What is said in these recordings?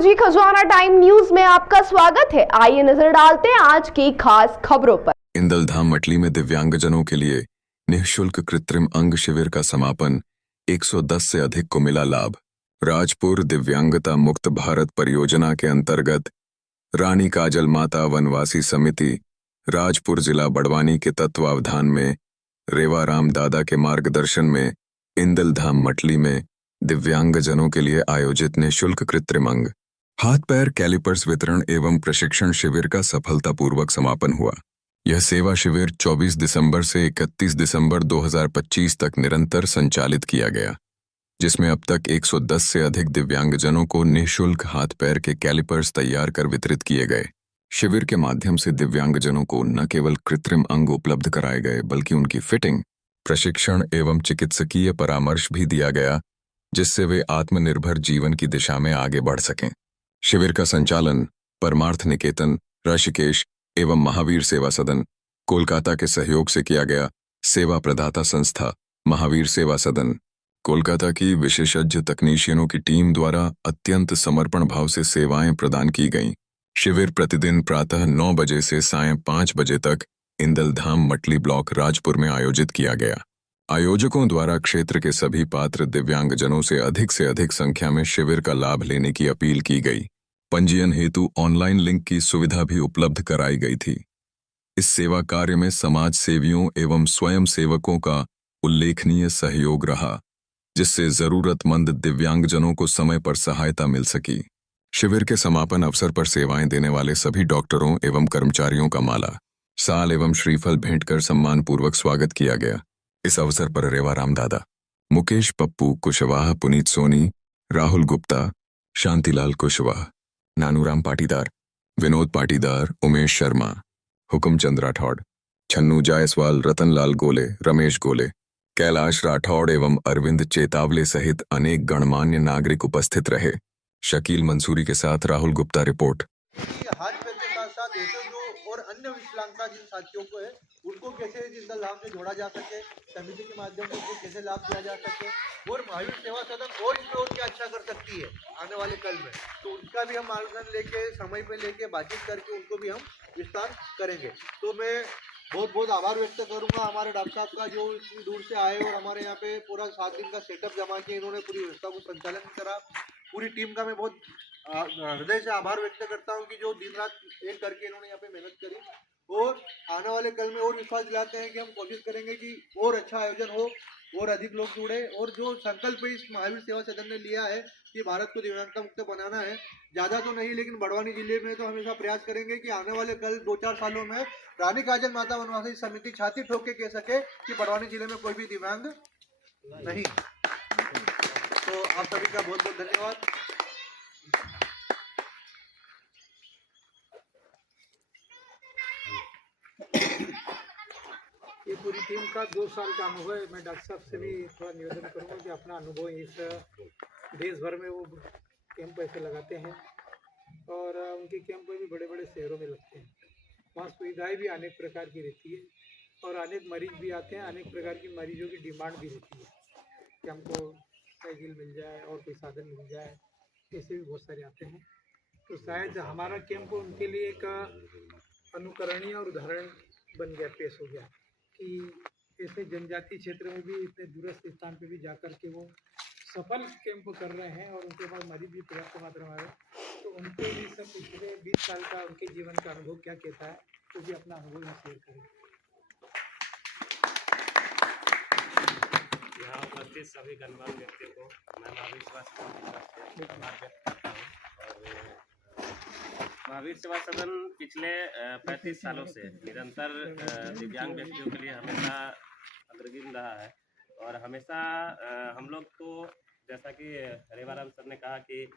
जी, खजाना time news में आपका स्वागत है। आइए नजर डालते हैं आज की खास खबरों पर। इंदल धाम मटली में दिव्यांगजनों के लिए निःशुल्क कृत्रिम अंग शिविर का समापन। 110 से अधिक को मिला लाभ। राजपुर दिव्यांगता मुक्त भारत परियोजना के अंतर्गत रानी काजल माता वनवासी समिति राजपुर जिला बड़वानी के तत्वावधान में रेवाराम दादा के मार्गदर्शन में इंदल धाम मटली में दिव्यांगजनों के लिए आयोजित निःशुल्क कृत्रिम अंग हाथ पैर कैलिपर्स वितरण एवं प्रशिक्षण शिविर का सफलतापूर्वक समापन हुआ। यह सेवा शिविर 24 दिसंबर से 31 दिसंबर 2025 तक निरंतर संचालित किया गया, जिसमें अब तक 110 से अधिक दिव्यांगजनों को निःशुल्क हाथ पैर के कैलिपर्स तैयार कर वितरित किए गए। शिविर के माध्यम से दिव्यांगजनों को न केवल कृत्रिम अंग उपलब्ध कराए गए बल्कि उनकी फिटिंग, प्रशिक्षण एवं चिकित्सकीय परामर्श भी दिया गया, जिससे वे आत्मनिर्भर जीवन की दिशा में आगे बढ़ सकें। शिविर का संचालन परमार्थ निकेतन ऋषिकेश एवं महावीर सेवा सदन कोलकाता के सहयोग से किया गया। सेवा प्रदाता संस्था महावीर सेवा सदन कोलकाता की विशेषज्ञ तकनीशियनों की टीम द्वारा अत्यंत समर्पण भाव से सेवाएं प्रदान की गईं। शिविर प्रतिदिन प्रातः 9 बजे से सायं 5 बजे तक इंदल धाम मटली ब्लॉक राजपुर में आयोजित किया गया। आयोजकों द्वारा क्षेत्र के सभी पात्र दिव्यांगजनों से अधिक संख्या में शिविर का लाभ लेने की अपील की गई। पंजीयन हेतु ऑनलाइन लिंक की सुविधा भी उपलब्ध कराई गई थी। इस सेवा कार्य में समाज सेवियों एवं स्वयं सेवकों का उल्लेखनीय सहयोग रहा, जिससे जरूरतमंद दिव्यांगजनों को समय पर सहायता मिल सकी। शिविर के समापन अवसर पर सेवाएं देने वाले सभी डॉक्टरों एवं कर्मचारियों का माला, साल एवं श्रीफल भेंट कर सम्मानपूर्वक स्वागत किया गया। इस अवसर पर रेवाराम दादा, मुकेश पप्पू कुशवाहा, पुनीत सोनी, राहुल गुप्ता, शांतिलाल कुशवाहा, नानूराम पाटीदार, विनोद पाटीदार, उमेश शर्मा, हुकुमचंद राठौड़, छन्नू जायसवाल, रतनलाल गोले, रमेश गोले, कैलाश राठौड़ एवं अरविंद चेतावले सहित अनेक गणमान्य नागरिक उपस्थित रहे। शकील मंसूरी के साथ राहुल गुप्ता रिपोर्ट। हाथ पैर के साथ साथ ऐसे जो और अन्य विकलांगता जिन साथियों को है उनको कैसे इंदल धाम में जोड़ा जा सके, समिति के माध्यम से उनको कैसे लाभ दिया जा सके और महावीर सेवा सदन और इसमें और क्या अच्छा कर सकती है आने वाले कल में, तो उनका भी हम मार्गदर्शन लेके समय पे लेके बातचीत करके उनको भी हम विस्तार करेंगे। तो मैं बहुत बहुत आभार व्यक्त करूंगा हमारे डॉक्टर साहब का, जो इतनी दूर से आए और हमारे यहाँ पे पूरा 7 दिन का सेटअप जमा किया, इन्होंने पूरी व्यवस्था को संचालन करा। पूरी टीम का मैं बहुत हृदय से आभार व्यक्त करता हूँ कि जो दिन रात एक करके इन्होंने यहाँ पे मेहनत करी, और आने वाले कल में और विश्वास दिलाते हैं कि हम कोशिश करेंगे कि और अच्छा आयोजन हो और अधिक लोग जुड़े। और जो संकल्प इस महावीर सेवा सदन ने लिया है कि भारत को दिव्यांगता मुक्त बनाना है, ज़्यादा तो नहीं लेकिन बड़वानी जिले में तो हमेशा प्रयास करेंगे कि आने वाले कल 2-4 सालों में रानी काजल माता वनवासी समिति छाती ठोक के कह सके कि बड़वानी जिले में कोई भी दिव्यांग नहीं। तो आप सभी का बहुत बहुत धन्यवाद। ये पूरी टीम का 2 साल का अनुभव है। मैं डॉक्टर साहब से भी थोड़ा निवेदन करूंगा कि अपना अनुभव इस देश भर में वो कैंप ऐसे लगाते हैं और उनके कैंप भी बड़े बड़े शहरों में लगते हैं। वहाँ सुविधाएं भी अनेक प्रकार की रहती है और अनेक मरीज भी आते हैं, अनेक प्रकार की मरीजों की डिमांड भी रहती है कि हमको साइकिल मिल जाए और कोई साधन मिल जाए, ऐसे भी बहुत सारे आते हैं। तो शायद हमारा कैंप उनके लिए एक अनुकरणीय और उदाहरण बन गया, पेश हो गया कि ऐसे जनजातीय क्षेत्र में भी इतने दूरस्थ स्थान पे भी जाकर के वो सफल कैंप कर रहे हैं और उनके पास मरीज भी पर्याप्त मात्रा में आ रहे हैं। तो उनके भी सब पिछले 20 साल का उनके जीवन का अनुभव क्या कहता है, तो भी अपना अनुभव यहाँ शेयर करें। यहाँ उपस्थित सभी गणमान्य व्यक्तियों को मैं महावीर सेवा सदन की आभार व्यक्त करता हूँ। और महावीर सेवा सदन पिछले 35 सालों से निरंतर दिव्यांग व्यक्तियों के लिए हमेशा अग्रगण्य रहा है। और हमेशा हम लोग तो जैसा कि रेवाराम सर ने कहा कि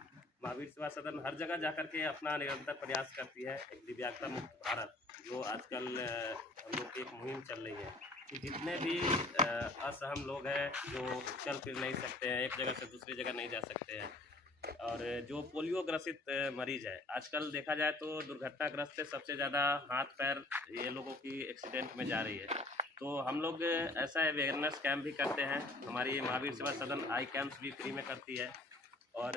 महावीर सेवा सदन हर जगह जाकर के अपना निरंतर प्रयास करती है एक दिव्यांगता मुक्त भारत, जो आजकल हम लोग की एक मुहिम चल रही है कि जितने भी असहम लोग हैं जो चल फिर नहीं सकते हैं, एक जगह से दूसरी जगह नहीं जा सकते हैं, और जो पोलियो ग्रसित मरीज है, आजकल देखा जाए तो दुर्घटनाग्रस्त से सबसे ज़्यादा हाथ पैर ये लोगों की एक्सीडेंट में जा रही है। तो हम लोग ऐसा अवेयरनेस कैंप भी करते हैं। हमारी महावीर सेवा सदन आई कैंप्स भी फ्री में करती है। और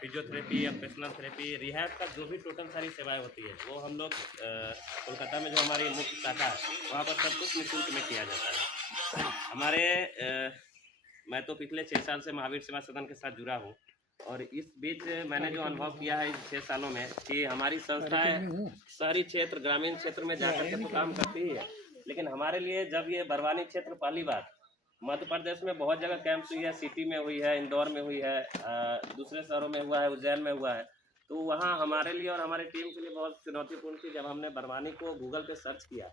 फिजियोथेरेपी, ऑक्यूपेशनल थेरेपी, रिहैब का जो भी टोटल सारी सेवाएं होती है वो हम लोग कोलकाता में जो हमारी मुख्य शाखा है वहाँ पर सब कुछ निःशुल्क में किया जाता है। हमारे मैं तो पिछले 6 साल से महावीर सेवा सदन के साथ जुड़ा हूँ और इस बीच मैंने जो अनुभव किया है इन 6 सालों में कि हमारी संस्थाएं शहरी क्षेत्र, ग्रामीण क्षेत्र में जाकर के तो काम करती ही है, लेकिन हमारे लिए जब ये बरवानी क्षेत्र पहली बार मध्य प्रदेश में बहुत जगह कैंप हुई है, सिटी में हुई है, इंदौर में हुई है, दूसरे शहरों में हुआ है, उज्जैन में हुआ है, तो वहाँ हमारे लिए और हमारी टीम के लिए बहुत चुनौतीपूर्ण थी। जब हमने बरवानी को गूगल पे सर्च किया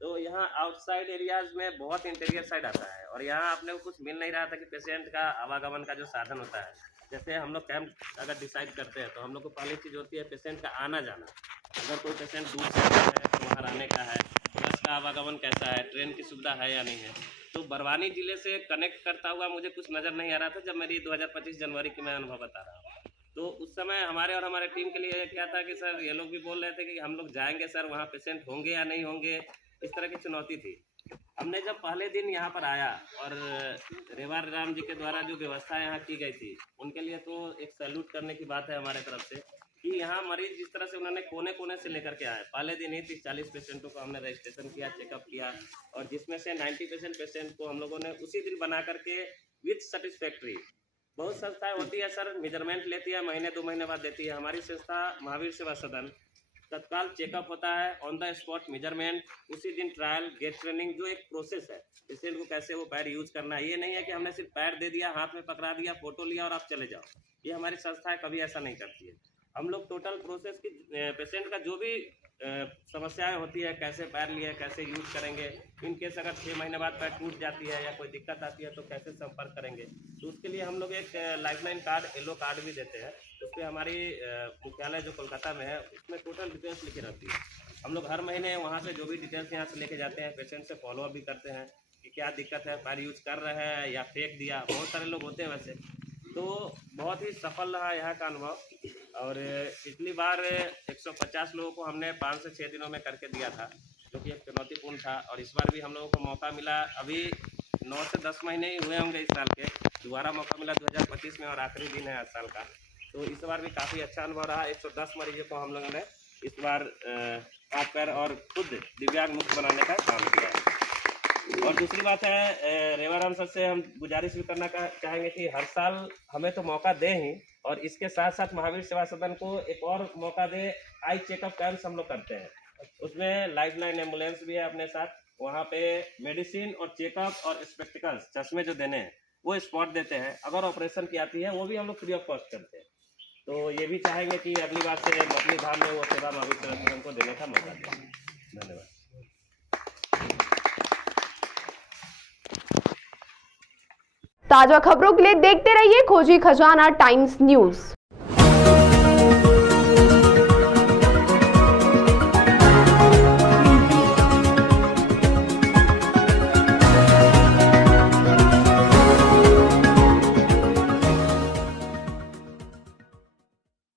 तो यहाँ आउटसाइड एरियाज में बहुत इंटीरियर साइड आता है और यहाँ अपने को कुछ मिल नहीं रहा था कि पेशेंट का आवागमन का जो साधन होता है, जैसे हम लोग कैंप अगर डिसाइड करते हैं तो हम लोग को पहली चीज़ होती है पेशेंट का आना जाना। अगर कोई पेशेंट दूर से आता है तो वहाँ रहने का है, बस का आवागमन कैसा है, ट्रेन की सुविधा है या नहीं है। तो बरवानी ज़िले से कनेक्ट करता हुआ मुझे कुछ नज़र नहीं आ रहा था जब मेरी 2025 जनवरी की मैं अनुभव बता रहा हूँ। तो उस समय हमारे और हमारे टीम के लिए क्या था कि सर ये लोग भी बोल रहे थे कि हम लोग जाएंगे सर, वहाँ पेशेंट होंगे या नहीं होंगे, इस तरह की चुनौती थी। हमने जब पहले दिन यहाँ पर आया और रेवार राम जी के द्वारा जो व्यवस्था यहाँ की गई थी उनके लिए तो एक सैल्यूट करने की बात है हमारे तरफ से कि यहाँ मरीज जिस तरह से उन्होंने कोने कोने से लेकर के आए। पहले दिन ही 30-40 पेशेंटों को हमने रजिस्ट्रेशन किया, चेकअप किया और जिसमें से 90% पेशेंट को हम लोगों ने उसी दिन बना करके विथ सेटिस्फैक्ट्री। बहुत संस्थाएं होती है सर, मेजरमेंट लेती है, महीने 2 महीने बाद देती है। हमारी संस्था महावीर सेवा सदन तत्काल चेकअप होता है, ऑन द स्पॉट मेजरमेंट, उसी दिन ट्रायल, गेट ट्रेनिंग, जो एक प्रोसेस है पेशेंट को कैसे वो पैड यूज करना है। ये नहीं है कि हमने सिर्फ पैड दे दिया, हाथ में पकड़ा दिया, फोटो लिया और आप चले जाओ। ये हमारी संस्थाएं कभी ऐसा नहीं करती है। हम लोग टोटल प्रोसेस की पेशेंट का जो भी समस्याएं होती है, कैसे पैर लिए, कैसे यूज करेंगे, इन केस अगर 6 महीने बाद पैर टूट जाती है या कोई दिक्कत आती है तो कैसे संपर्क करेंगे, तो उसके लिए हम लोग एक लाइफलाइन कार्ड, येलो कार्ड भी देते हैं। उस पर हमारी मुख्यालय जो कोलकाता में है उसमें टोटल डिटेल्स लिखी रहती है। हम लोग हर महीने वहाँ से जो भी डिटेल्स यहाँ से लेके जाते हैं, पेशेंट से फॉलोअप भी करते हैं कि क्या दिक्कत है, पैर यूज कर रहे हैं या फेंक दिया। बहुत सारे लोग होते हैं वैसे, तो बहुत ही सफल रहा यहाँ का अनुभव। और पिछली बार 150 लोगों को हमने 5 से 6 दिनों में करके दिया था, जो कि एक चुनौतीपूर्ण था। और इस बार भी हम लोगों को मौका मिला, अभी 9 से 10 महीने ही हुए होंगे इस साल के, दोबारा मौका मिला 2025 में और आखिरी दिन है 8 साल का। तो इस बार भी काफ़ी अच्छा अनुभव रहा। 110 मरीजों को हम लोगों ने इस बार हाथ पैर और खुद दिव्यांग मुक्त बनाने का काम किया है। और दूसरी बात है, रेवाराम सर से हम गुजारिश भी करना चाहेंगे कि हर साल हमें तो मौका दें ही, और इसके साथ साथ महावीर सेवा सदन को एक और मौका दे। आई चेकअप कैंप्स हम लोग करते हैं, उसमें लाइफलाइन एम्बुलेंस भी है अपने साथ। वहाँ पे मेडिसिन और चेकअप और स्पेक्टिकल्स, चश्मे जो देने हैं वो स्पॉट देते हैं। अगर ऑपरेशन की आती है वो भी हम लोग फ्री ऑफ कॉस्ट करते हैं। तो ये भी चाहेंगे कि अगली बार से अपनी धाम में वो सेवा महावीर सेवा सदन को देने का मौका दें। धन्यवाद। ताजा खबरों के लिए देखते रहिए खोजी खजाना टाइम्स न्यूज।